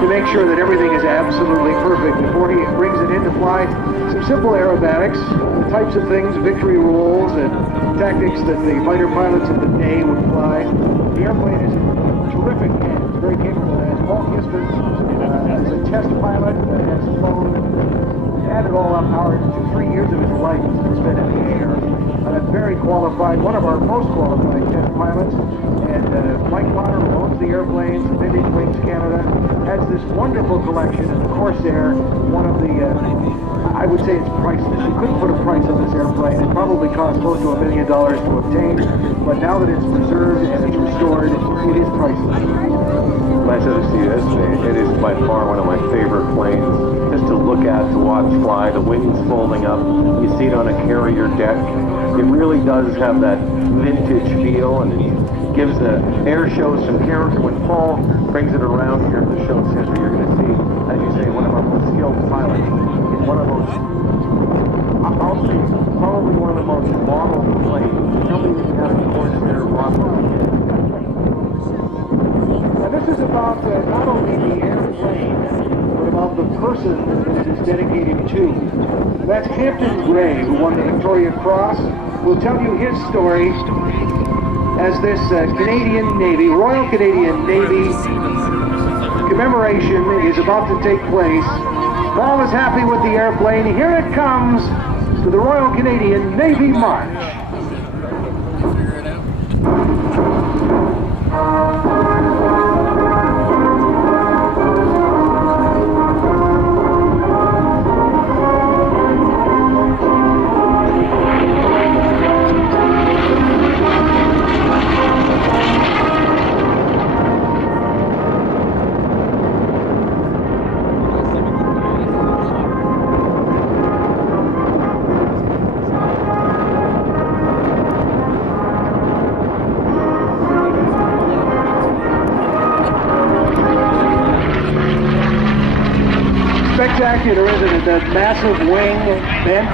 to make sure that everything is absolutely perfect before he brings it into flight. Some simple aerobatics, the types of things, victory rolls, and tactics that the fighter pilots of the day would fly. The airplane is in terrific hands, very capable. As Paul Kispin is a test pilot that has flown, added all up, Howard, 3 years of his life has been spent in the air. Very qualified, one of our most qualified test pilots. And Mike Potter, who owns the airplanes, Vintage Wings Canada, has this wonderful collection of the Corsair, one of the, I would say it's priceless. You couldn't put a price on this airplane. It probably cost close to $1 million to obtain, but now that it's preserved and it's restored, it is priceless. I said this to you yesterday, it is by far one of my favorite planes, just to look at, to watch fly, the wings folding up, you see it on a carrier deck. It really does have that vintage feel, and it gives the air show some character. When Paul brings it around here at the show center, you're going to see, as you say, one of our most skilled pilots. It's one of those, I'll say, probably one of the most model planes. Nobody even has a Corsair Waterloo. Now this is about not only the airplane, but about the person that it is dedicated to. That's Hampton Gray, who won the Victoria Cross. Will tell you his story as this Canadian Navy, Royal Canadian Navy commemoration is about to take place. Paul is happy with the airplane. Here it comes to the Royal Canadian Navy March. Spectacular, isn't it? That massive wing bent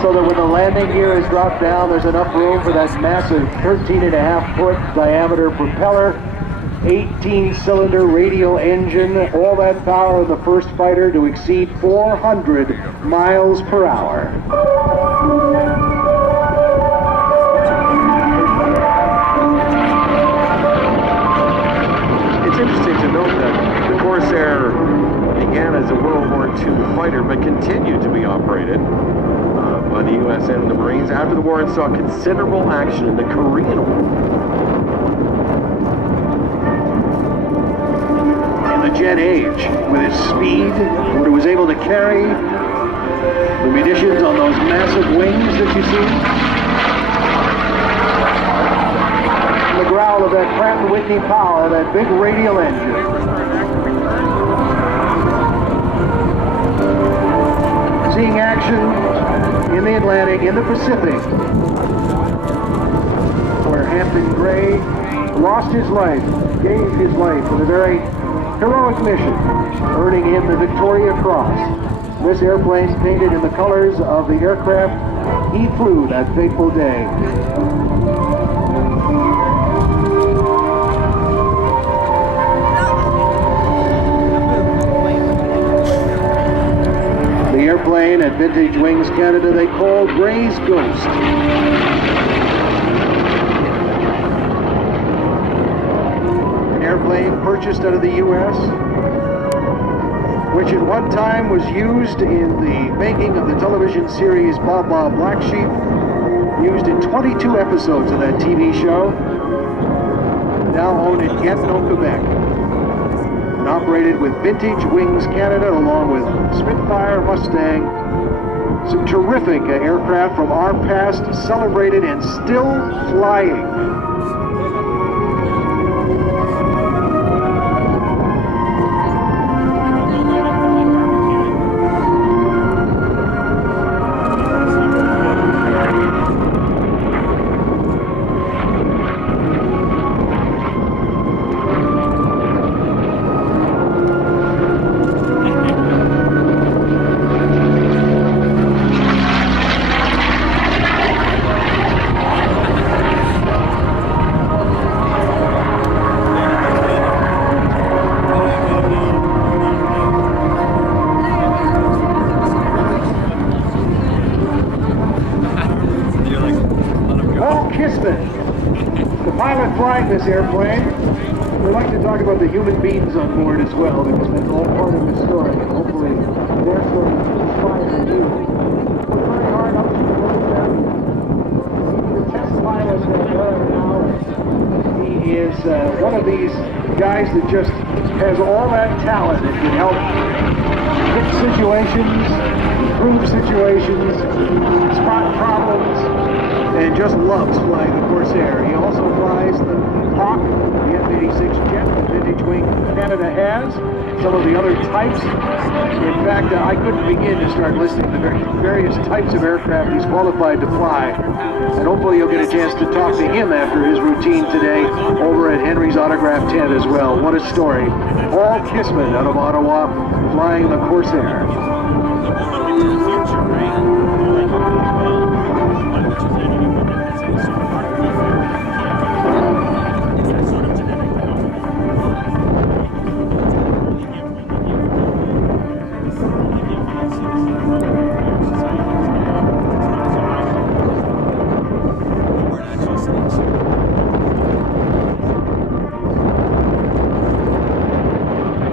so that when the landing gear is dropped down, there's enough room for that massive 13.5-foot diameter propeller, 18-cylinder radial engine, all that power in the first fighter to exceed 400 miles per hour. It's interesting to note that the Corsair began as a World War II fighter, but continued to be operated by the U.S. and the Marines after the war, and saw considerable action in the Korean War. In the jet age, with its speed, what it was able to carry, the munitions on those massive wings that you see, and the growl of that Pratt & Whitney power, that big radial engine. Seeing action in the Atlantic, in the Pacific, where Hampton Gray lost his life, gave his life in a very heroic mission, earning him the Victoria Cross. This airplane's painted in the colors of the aircraft he flew that fateful day. Airplane at Vintage Wings Canada they call Gray's Ghost. An airplane purchased out of the U.S., which at one time was used in the making of the television series Bob Black Sheep, used in 22 episodes of that TV show, now owned in Gatineau, Quebec. And operated with Vintage Wings Canada along with Spitfire, Mustang, some terrific aircraft from our past, celebrated and still flying. this airplane. We like to talk about the human beings on board as well, because that's all part of the story, and hopefully their story will inspire you. We're very hard up to the road there. The test pilot there now, he is one of these guys that just has all that talent and can help fix situations, improve situations, spot problems, and just loves flying the Corsair. He also flies the Hawk, the F-86 jet that Vintage Wing Canada has, some of the other types. In fact, I couldn't begin to start listing the various types of aircraft he's qualified to fly. And hopefully you'll get a chance to talk to him after his routine today over at Henry's Autograph Tent as well. What a story. Paul Kissman out of Ottawa flying the Corsair.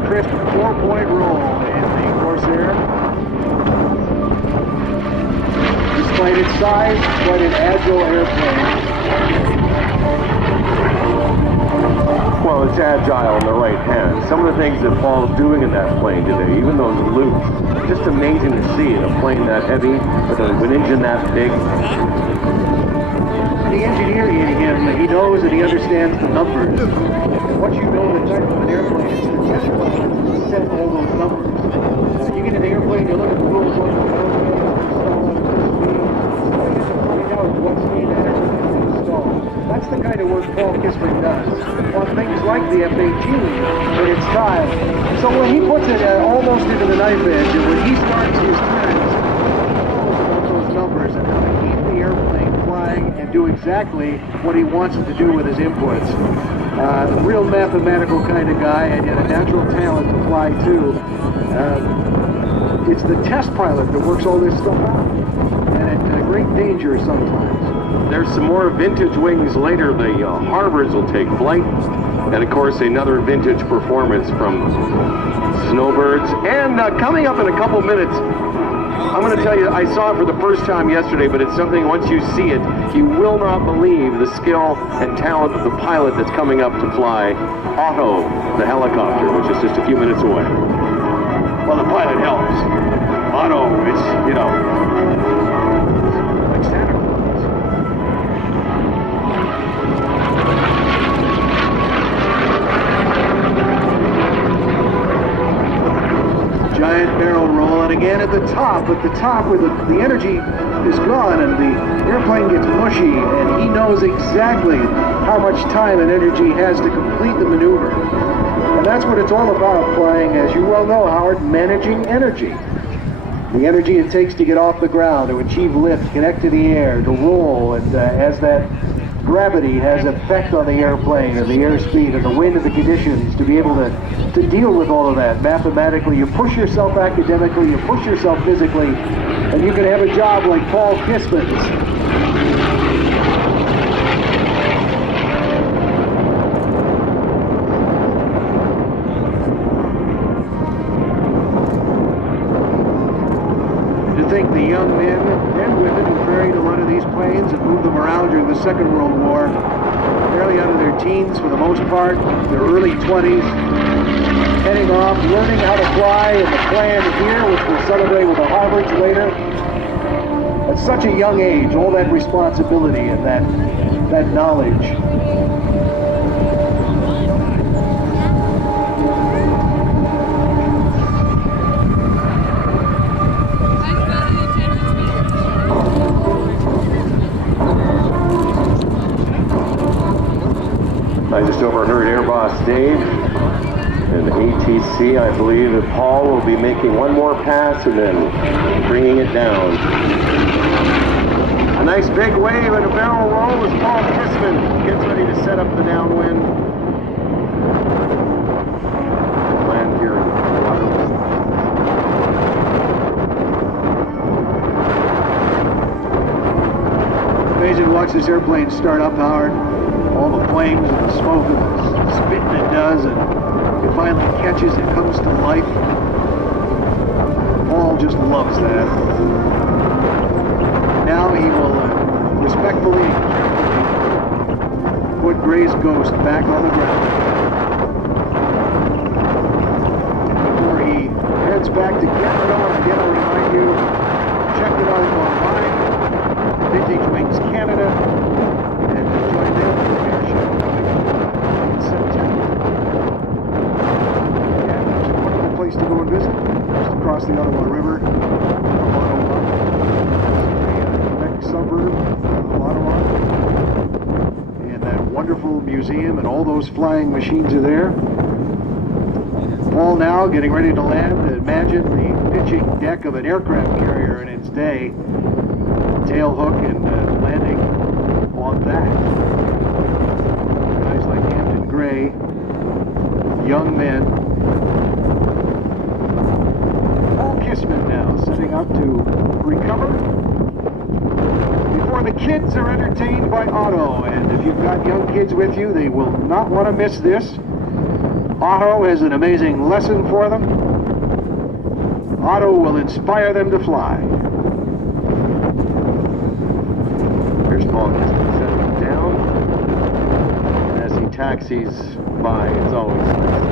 Crisp 4-point roll in the Corsair. Despite its size, quite an agile airplane. Well, it's agile in the right hand. Some of the things that Paul's doing in that plane today, even those loops, just amazing to see in a plane that heavy with an engine that big. The engineer in him, he knows and he understands the numbers. And once you know the type of an airplane, it's the test pilot that set all those numbers. You get in the airplane, you look at the rules, what the find out what speed that airplane is installed. That's the kind of work Paul Kissman does on things like the F-18 in its time. So when he puts it almost into the knife edge, and when he starts his turns, he knows about those numbers and how to keep the airplane flying and do exactly what he wants it to do with his inputs. A real mathematical kind of guy, and yet a natural talent to fly too. It's the test pilot that works all this stuff out, and at great danger sometimes. There's some more vintage wings later. The Harvards will take flight. And of course, another vintage performance from Snowbirds. And coming up in a couple minutes, I'm going to tell you, I saw it for the first time yesterday, but it's something, once you see it, you will not believe the skill and talent of the pilot that's coming up to fly Otto, the helicopter, which is just a few minutes away. Well, the pilot helps. Otto, it's, you know, like Santa Claus. Giant barrel roll, and again at the top where the energy is gone and the airplane gets mushy, and he knows exactly how much time and energy he has to complete the maneuver. And that's what it's all about, flying, as you well know, Howard, managing energy. The energy it takes to get off the ground, to achieve lift, connect to the air, to roll, and as that gravity has effect on the airplane and the airspeed and the wind and the conditions, to be able to deal with all of that mathematically. You push yourself academically, you push yourself physically, and you can have a job like Paul Kissman's. To think the young men and women who ferried a lot of these planes and moved them around during the Second World War, barely out of their teens for the most part, their early 20s, heading off, learning how to fly in the plan here, which we'll celebrate with the Harvards later. At such a young age, all that responsibility and that knowledge. I just overheard Air Boss Dave and the ATC. I believe that Paul will be making one more pass and then bringing it down. A nice big wave and a barrel roll as Paul Kissman gets ready to set up the downwind. Land here in Waterloo. Amazing to watch this airplane start up, Howard. all the flames and the smoke and the spitting it does, and it finally catches and comes to life. Paul just loves that. Now he will respectfully and carefully put Gray's ghost back on the ground. Before he heads back to Canada, again I'll remind you, check it out online, Vintage Wings Canada, and join them for the airshow in September. And it's a wonderful place to go and visit, just across the Ottawa River from Ottawa. It's a Quebec suburb of Ottawa. And that wonderful museum and all those flying machines are there. Paul now getting ready to land. Imagine the pitching deck of an aircraft carrier in its day. Tail hook and landing on that. Guys like Hampton Gray, young men. Paul Kissman now setting up to recover before the kids are entertained by Otto. And if you've got young kids with you, they will not want to miss this. Otto has an amazing lesson for them. Otto will inspire them to fly. Here's Paul Kissman settling down. As he taxis by, it's always nice.